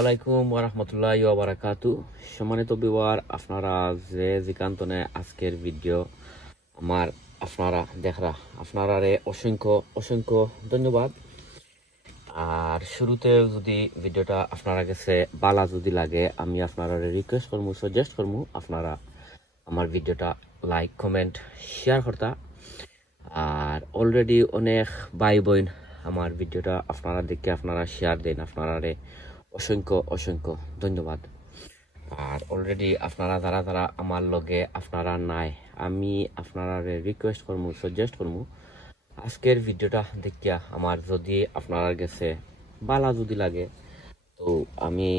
আলাইকুম ওয়া রাহমাতুল্লাহি ওয়া বারাকাতু। সম্মানিত ভিউয়ার, আপনারা যে যেখানে আজকের ভিডিও আমার আপনারা দেখরা আপনারারে অসংখ্য অসংখ্য ধন্যবাদ। আর শুরুতে যদি ভিডিওটা আপনারা কাছে ভালো যদি লাগে, আমি আপনারা রিকোয়েস্ট করবো, সাজেস্ট করবো আপনারা আমার ভিডিওটা লাইক কমেন্ট শেয়ার করতা। আর অলরেডি অনেক ভাই বোন আমার ভিডিওটা আপনারা দেখে আপনারা শেয়ার দেন, আপনারারে অসংখ্য অসংখ্য ধন্যবাদ। আর অলরেডি আপনারা যারা যারা আমার লগে আপনারা নাই, আমি আপনারা রিকোয়েস্ট করবো, সাজেস্ট করবো আজকের ভিডিওটা দেখিয়া আমার যদি আপনারা গেছে ভালো যদি লাগে, তো আমি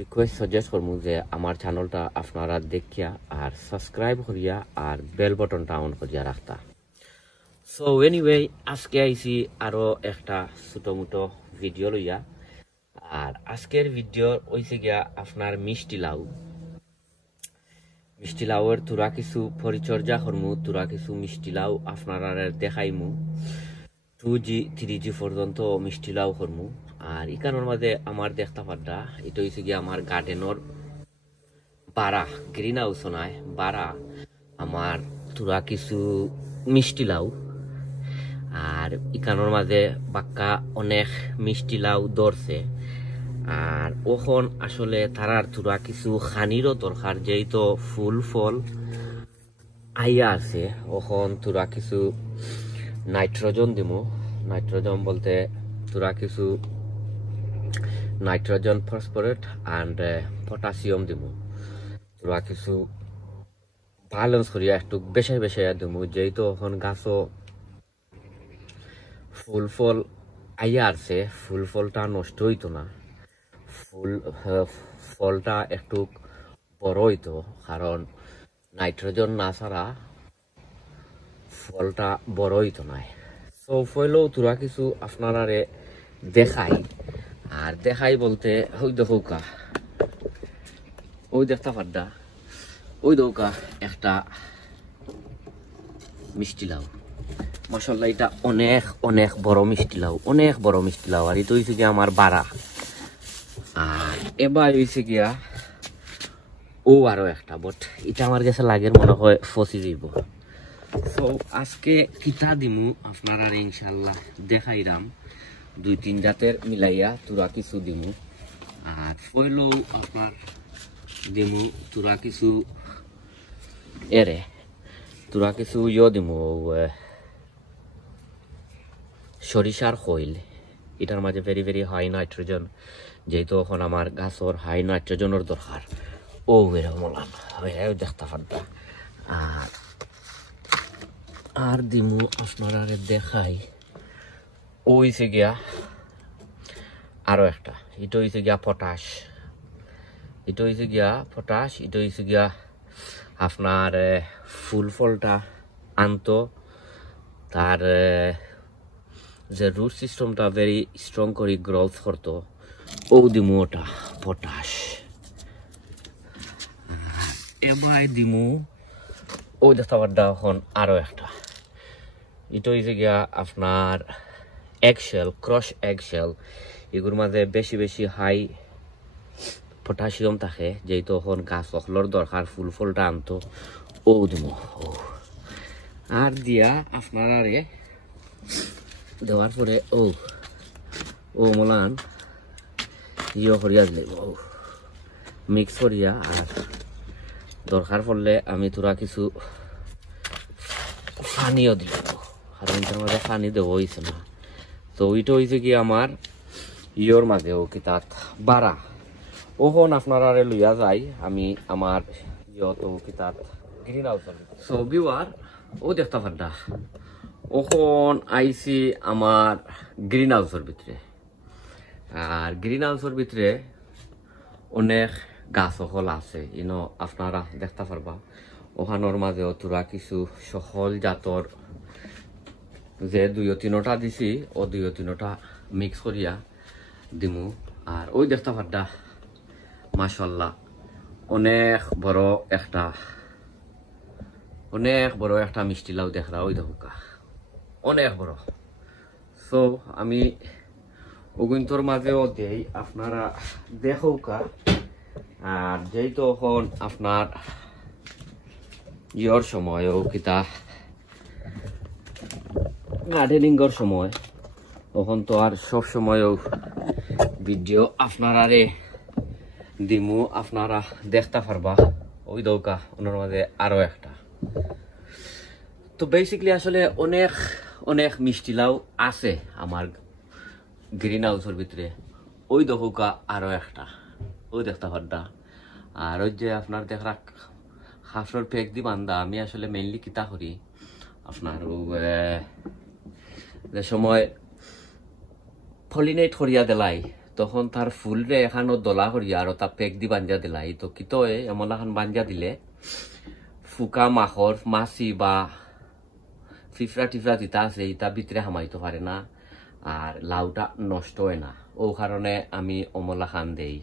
রিকোয়েস্ট সাজেস্ট করবো যে আমার চ্যানেলটা আপনারা দেখিয়া আর সাবস্ক্রাইব করিয়া আর বেল বটনটা অন করিয়া রাখতা। সো এনিওয়ে, আজকে আইছি আরো একটা ছোট মোটো ভিডিও লইয়া। আর আজকের ভিডিও হইছে গিয়া আপনার মিষ্টি লাউয়ের তোরা কিছু পরিচর্যা করমু, তোরা কিছু মিষ্টি লাউ আপনারা দেখাইমু। 2G 3G পর্যন্ত মিষ্টি লাউ করমু। আর ইকানোর মাঝে আমার দেখতে পাড্ডা এটা হইছে গিয়া আমার গার্ডেনর বারা গ্রিন হাউস নয় বারা আমার তোরা কিছু মিষ্টি লাউ। আর ইকানোর মাঝে বাক্কা অনেক মিষ্টি লাউ ধরছে। আর ওখন আসলে তারার তোরা কিছু খানিরও দরকার, যেহেতু ফুল ফল আইয়া আছে। ওখন তোরা কিছু নাইট্রোজেন দিমু। নাইট্রোজেন বলতে তোরা কিছু নাইট্রোজেন, ফসফরেট অ্যান্ড পটাশিয়াম দিমু। তোরা কিছু ব্যালেন্স করিয়া একটু বেশি বেশি দিমু, যেহেতু ওখন গাছও ফুল ফল আইয়া আছে। ফুল ফলটা নষ্ট হইতো না, ফলটা একটু বড় হইতো, কারণ নাইট্রোজেন না ছাড়া ফলটা বড় হইতো না। সো ফলেও তোরা কিছু আপনারা দেখাই। আর দেখাই বলতে ওই দেখৌকা, ওই দেখতে পাড্ডা, ওই দৌকা একটা মিষ্টি লাউ। মাশাআল্লাহ, এটা অনেক অনেক বড় মিষ্টি লাউ, অনেক বড় মিষ্টি লাউ। আর এটা হইছে গিয়া আমার বাড়া। আর এবার হইছে গিয়া ও আরো একটা, বাট এটা আমার কাছে লাগে মনে হয় ফসি যাইব। সো আজকে কিতা দিমু আপনারা ইনশাল্লাহ দেখাইরাম। 2-3 জাতের মিলাইয়া তোরা কিছু দিমু। আর পয়লেও আপনার দিমু তোরা কিছু তোরা কিছু দিমু সরিষার খৈল। এটার মাঝে ভেরি ভেরি হাই নাইট্রোজেন, যেহেতু এখন আমার গাছর হাই নাইট্রোজেনের দরকার। ও এরকম দেখতে পারবা। আর দিমু আপনারা দেখাই ওইছে গিয়া আরো একটা, এটা হইছে গিয়া পটাশ। এটা হইছে গিয়া পটাশ, এটা হইছে গিয়া আপনার ফুল ফলটা আনতো, তার যে রুট সিস্টেমটা ভেরি স্ট্রং করে গ্রোথ করতো। ও দিমু ওটা পটাশ। এবার দিমু ও দেখতে পারডা এখন আরো একটা, এটা হইছে গিয়া আপনার এগশেল, ক্রস এগশেল। এগুলোর মাঝে বেশি বেশি হাই পটাশিয়াম থাকে, যেহেতু এখন গাছ অখলোর দরকার, ফুল ফলটা আনতো। ও দিমু ও। আর দিয়া আপনারা দেওয়ার পরে ও মলান করিয়া দিলে ও মিক্স করিয়া। আর দরকার পড়লে আমি তোরা কিছু পানিও দিব, কারণ এটার মাঝে পানি দেওয়া হয়েছে না। তো ওইটা হয়েছে কি আমার ইয়োর মাঝে ও কি তাত বাড়া। ওখন আপনারা লইয়া যাই আমি আমার ইয়ত ও কি তাত গ্রিন হাউস। সো ভিউয়ার, ও দেখতে পারডা ওখন আইসি আমার গ্রিন হাউসের ভিতরে। আর গ্রিন হাউসের ভিতরে অনেক গাছ সকল আছে, আপনারা দেখতে পারবা। ওখানোর মাঝেও তোরা কিছু সকল জাতর যে 2-3টা দিছি, ও 2-3টা মিক্স করিয়া দিমু। আর ওই দেখতে পারডা মাশাআল্লাহ অনেক বড় একটা মিষ্টি লাউ দেখরা, ওই দেখা অনেক বড়। সো আমি ওগুন্তর মাঝেও দেই আপনারা দেখোকা আর যেহেতু এখন আপনার ইয়র সময় ও কিতা গার্ডেনিংয়ের সময় তখন তো আর সব সময়ও ভিডিও আপনারা দিমু আপনারা দেখতে পারবা ওই দৌকা ওনার মাঝে আরো একটা তো বেসিক্যালি আসলে অনেক অনেক মিষ্টি লাউ আছে আমার গ্রিন হাউসের ভিতরে ওই দৌকা আরো একটা ওই দেখতে পারবা আর ওই যে আপনার দেখা হাফর পেক দি বান্ধা আমি আসলে মেইনলি কিতা করি আপনার যে সময় পলিনেট করিয়া দিলাই তখন তার ফুলরে এখানো দলা করিয়া আর তা পেক দি বাঞ্জা দিলাই তো কিতয়ে এমন এখন বাঞ্জা দিলে ফুকা মাখর মাছি বা ফিফরা টিফরা দিতা আছে ইটা ভিতরে হামাইতে পারে না আর লাউটা নষ্ট হয় না ও কারণে আমি অমলা খান দেই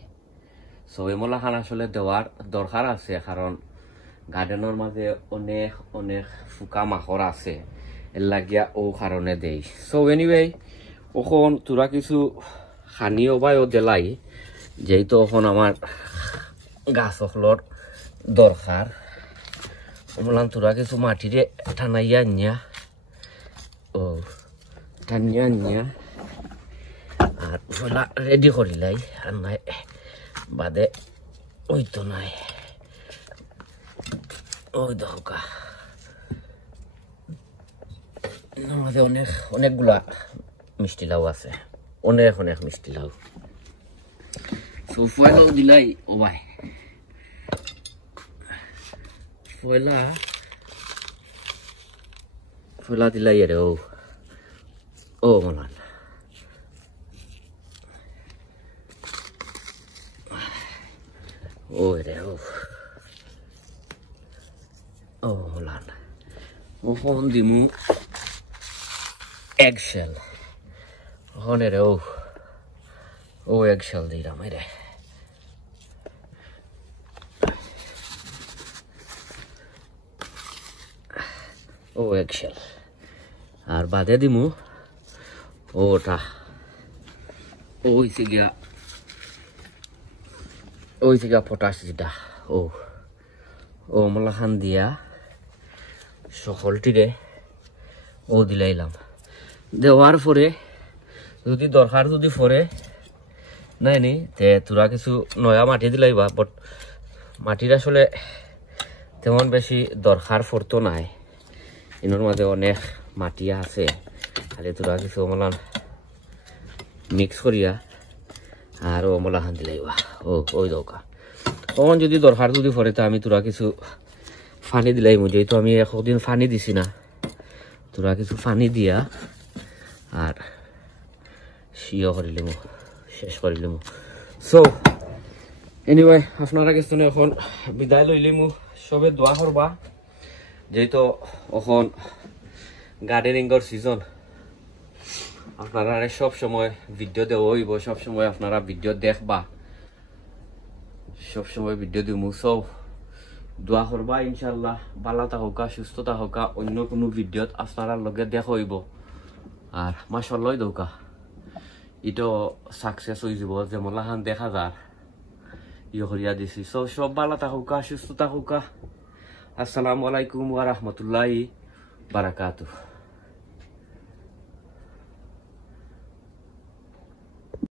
সো এমলা খান আসলে দেওয়ার দরকার আছে কারণ গার্ডেনের মাঝে অনেক অনেক ফুকা মাখর আছে এর লাগিয়া ও কারণে দেই সো এনিওয়ে ওখন তোরা কিছু খানিও বায়ও দেলাই যেহেতু এখন আমার গাছ অখলর দরকার ওমলান তোরা কিছু মাটিরে টানাইয়া আনিয়া ও টানিয়া আনিয়া আর ওলা রেডি করিলাই আর নাই বাদে ওই তো নাই ওই দরকার আমাদের অনেক অনেকগুলা মিষ্টি লাউ আছে অনেক অনেক মিষ্টি লাউ তো ফয়লাও দিলাই ও ভাই ফয়লা দিলাই রে ও মনান ও রে ও মনান ও ফোন দিমু eggshell ওখানে রে ও eggshell দিলাম রে ও eggshell আর বাদে দিমু ওটা ওই সিগা পটাশ যেটা ও মলাখান দিয়া সকলটিরে ও দিলাইলাম দেওয়ার পরে যদি দরকার যদি পরে নাই নি তে তোরা কিছু নয়া মাটি দিলাইবা বাট মাটির আসলে তেমন বেশি দরকার পড়তো নাই এর মাঝে অনেক মাটি আছে খালি তোরা কিছু অমলান মিক্স করিয়া আর অমলাখান দিলাইবা ওই দৌকা তখন যদি দরকার যদি পরে তো আমি তোরা কিছু ফানি দিলাইমু যেহেতু আমি একদিন ফানি দিছি না তোরা কিছু ফানি দিয়া আর শিও করিলিমু শেষ করিলিমু সো এনিওয়ে আপনারা কাছে এখন বিদায় লইলিমু সবে দোয়া করবা যেহেতু এখন গার্ডেনিংয়ের সিজন আপনারা সব সময় ভিডিও দেওয়া হইব সব সময় আপনারা ভিডিও দেখবা সব সময় ভিডিও দিমু সো দোয়া করবা ইনশাআল্লাহ ভালো থাকুকা সুস্থ থাকুকা অন্য কোনো ভিডিওত আপনারা লগে দেখা হইব আর মাশাআল্লাহ দৌকা ইটো সাকসেস হয়ে যাব যেমন লাহান দেখা যার ইয়ে করিয়া দিছি সো সব ভালো থাকুকা সুস্থ থাকুকা আসসালামু আলাইকুম ওয়া রাহমাতুল্লাহি বারাকাতুহু।